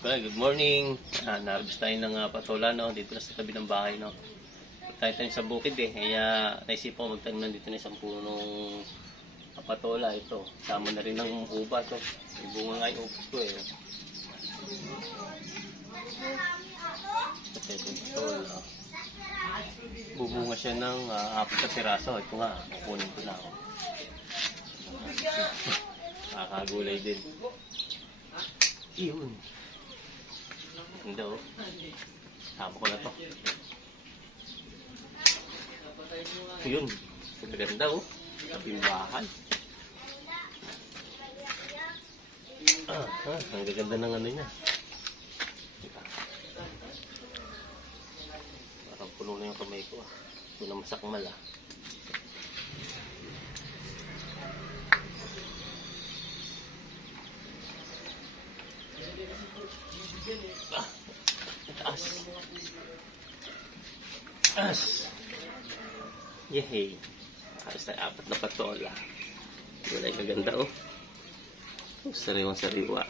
Okay, good morning. Narabis tayo ng patola, no? Dito na sa tabi ng bahay, no? Tayo sa bukid eh. Kaya naisip ko magtanim dito na isang punong patola. Ito, sama na rin ng ubas. Oh. May bunga nga yung ubas ko eh. Ito yung patola. Bubunga siya ng 4 na piraso. Ito nga, kukunin ko na ako. Kakagulay din. Iyon. Ganda oh. Sama ko na to. Yun. Ganda oh. Tabing bahay. Ang gaganda ng ano niya. Parang puno na yung kamay ko ah. Ito na masakmal ah. Taas. Taas. Yehey. Alas na 4 na patola. Wala yung kaganda oh. Sariwang sariwa.